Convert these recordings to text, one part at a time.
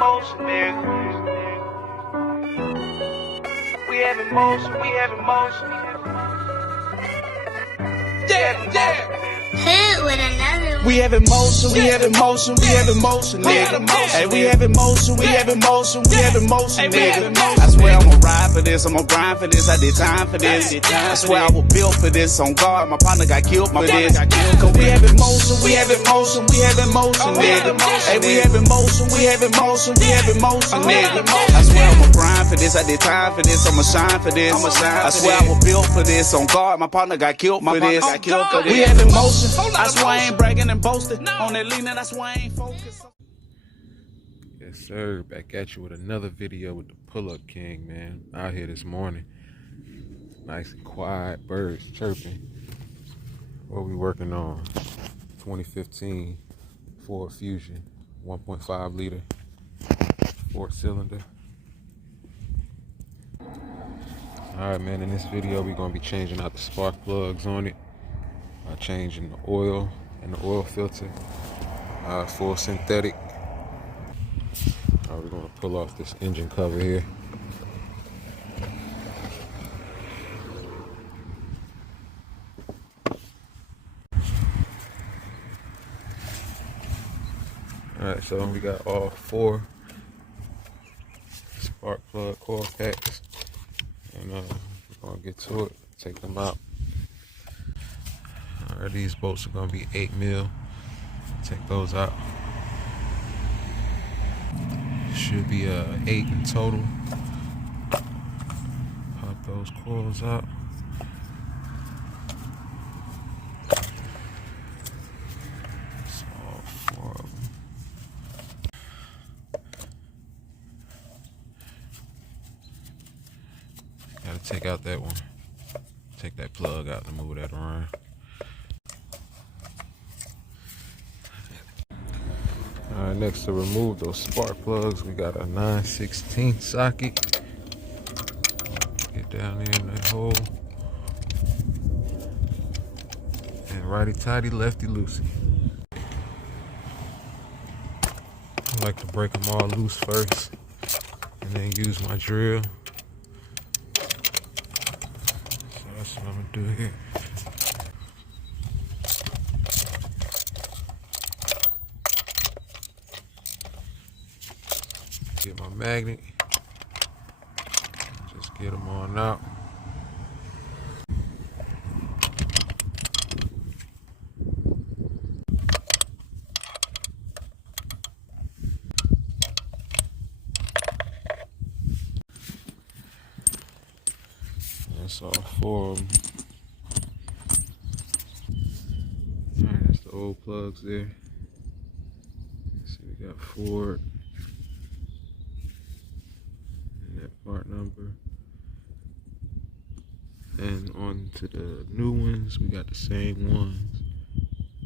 motion, nigga. We having motion, we having motion. Yeah. Hit with another one. We having motion, we having motion, we having motion, nigga. Hey, we having motion, we having motion, we having motion, nigga. I swear I'ma ride for this, I'ma grind for this, I did time for this. I swear I was built for this, on guard, my partner got killed for this. Cause we having motion, we having motion, we having motion, nigga. Hey, we having motion, we having motion, we having motion, nigga. I swear I'ma grind for this, I did time for this, I'ma shine for this. I swear I was built for this, on guard, my partner got killed for this. We having motion, I swear I ain't bragging and boasting. On that leaning, that's why I ain't focused. Yes, sir. Back at you with another video with the Pull-Up King, man. Out here this morning. Nice and quiet, birds chirping. What we working on? 2015 Ford Fusion, 1.5 liter, 4-cylinder. Alright, man, in this video, we're going to be changing out the spark plugs on it. Changing the oil and the oil filter, full synthetic. We're going to pull off this engine cover here. Alright, so we got all 4 spark plug coil packs, and we're going to get to it, take them out. Alright, these bolts are going to be 8 mil. Take those out. Should be 8 in total. Pop those coils out. That's all 4 of them. Gotta take out that one. Take that plug out and move that around. Alright, next to remove those spark plugs, we got a 9/16 socket. Get down there in that hole. And righty tighty, lefty loosey. I like to break them all loose first and then use my drill. So that's what I'm gonna do here. Get my magnet, just get them on out. That's all 4 of them. Alright, that's the old plugs there. Let's see, we got Ford. Part number, and on to the new ones, we got the same ones.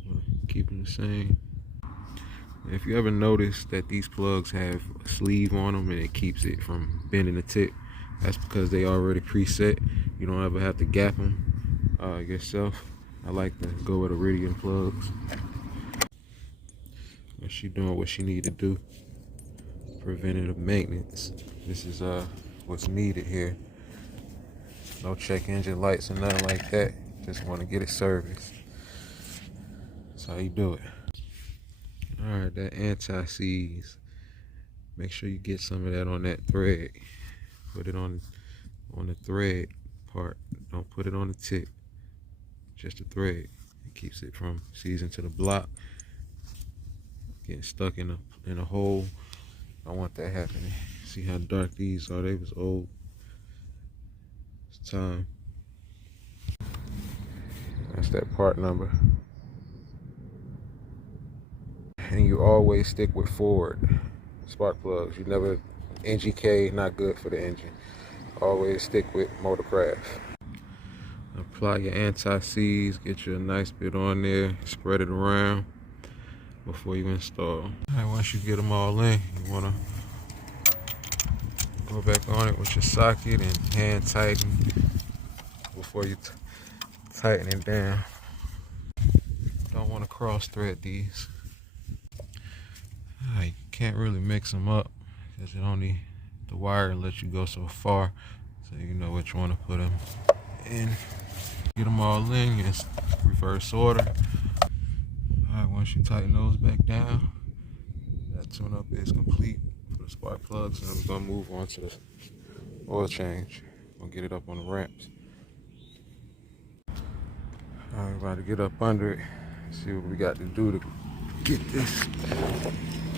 We'll keep them the same. If you ever notice that these plugs have a sleeve on them and it keeps it from bending the tip, that's because they already preset. You don't ever have to gap them yourself. I like to go with Iridium plugs. But she doing what she need to do. Preventative maintenance. This is what's needed here. No check engine lights or nothing like that. Just want to get it serviced. That's how you do it. Alright, that anti-seize. Make sure you get some of that on that thread. Put it on the thread part. Don't put it on the tip. Just the thread. It keeps it from seizing to the block. Getting stuck in a hole. I don't want that happening. See how dark these are. They was old. It's time. That's that part number. And you always stick with Ford spark plugs. You never, NGK, not good for the engine. Always stick with MOTOCRAFT. Apply your anti-seize. Get you a nice bit on there. Spread it around before you install. Alright, once you get them all in, you want to go back on it with your socket and hand tighten before you tighten it down. Don't want to cross thread these. You can't really mix them up. because the wire lets you go so far, so you know which one to put them in. Get them all in, it's reverse order. Alright, once you tighten those back down, that tune-up is complete for the spark plugs, and I'm gonna move on to the oil change. Gonna get it up on the ramps. Alright, about to get up under it, see what we got to do to get this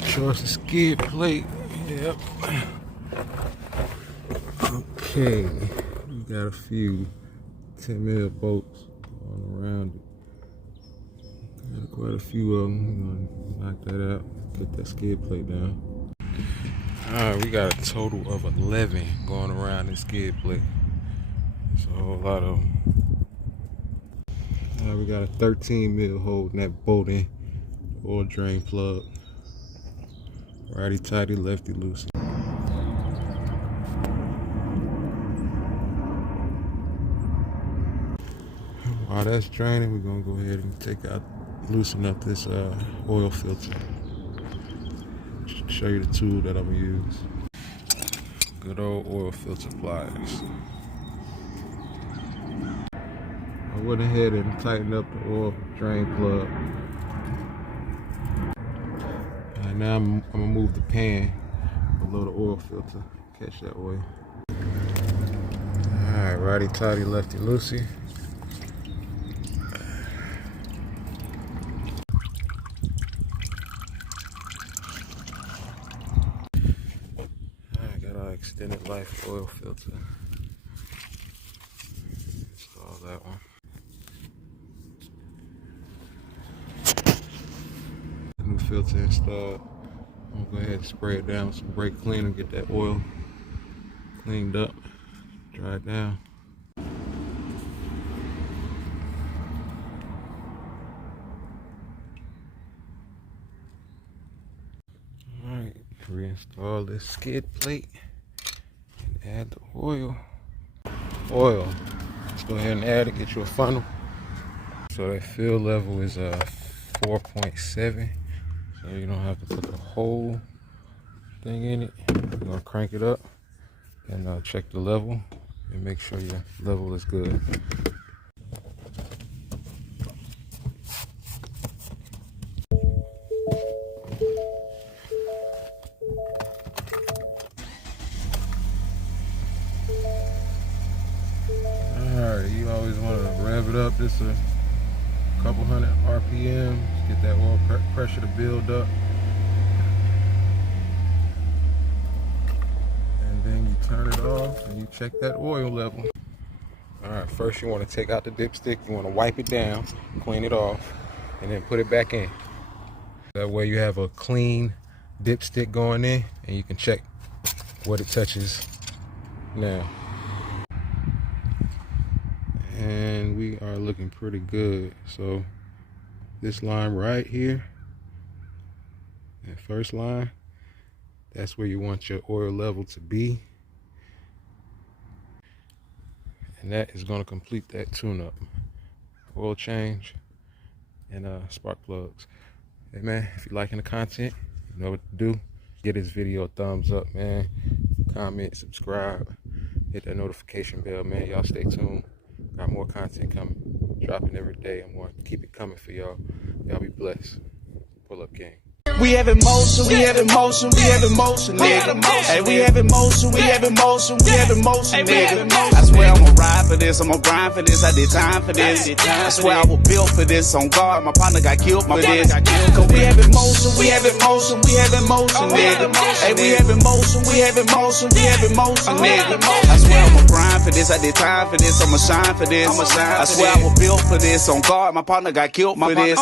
across the skid plate. Yep. Okay, we got a few 10mm bolts going around it. Got quite a few of them. We're gonna knock that out, get that skid plate down. Alright, we got a total of 11 going around this skid plate. It's a whole lot of them. Alright, we got a 13mm holding that bolt in, oil drain plug. Righty tighty, lefty loosey. While that's draining, we're gonna go ahead and loosen up this oil filter. Show you the tool that I'm gonna use. Good old oil filter pliers. I went ahead and tightened up the oil drain plug. And now I'm gonna move the pan below the oil filter, catch that oil. Alright, righty tighty, lefty loosey. Alright, got our extended life oil filter. Install that one. New filter installed. I'm gonna go ahead and spray it down with some brake cleaner, get that oil cleaned up, dry it down. Alright, reinstall this skid plate and add the oil. Let's go ahead and add it, get you a funnel. So that fill level is 4.7. So you don't have to put the whole thing in it. You're gonna crank it up and check the level and make sure your level is good. Alright, you always want to rev it up just a couple hundred RPM, get that oil pressure to build up, and then you turn it off and you check that oil level. Alright, first you want to take out the dipstick, you want to wipe it down, clean it off, and then put it back in. That way you have a clean dipstick going in and you can check what it touches now. And we are looking pretty good. So this line right here, that first line, that's where you want your oil level to be, and that is going to complete that tune-up, oil change, and spark plugs. Hey man, if you're liking the content, you know what to do. Give this video a thumbs up, man. Comment, subscribe, hit that notification bell, man. Y'all stay tuned. Got more content coming, dropping every day. I'm going to keep it coming for y'all. Y'all be blessed. Pull up gang. We have emotion, we have emotion, we have emotion, nigga. Hey, we have emotion, we have emotion, we have emotion, nigga. I swear I'm gonna ride for this, I'm gonna grind for this, I did time for this. I swear I was built for this, on guard, my partner got killed for this. Cause we have emotion, we have emotion, we have emotion, nigga. Hey, we have emotion, we have emotion, we have emotion, nigga. I swear I'm gonna grind for this, I did time for this, I'ma shine for this. I swear I was built for this, on guard, my partner got killed for this.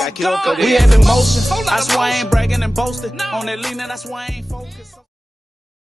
We have emotion, I swear I ain't bragging and boasting. On that leaning, that's why I ain't focused.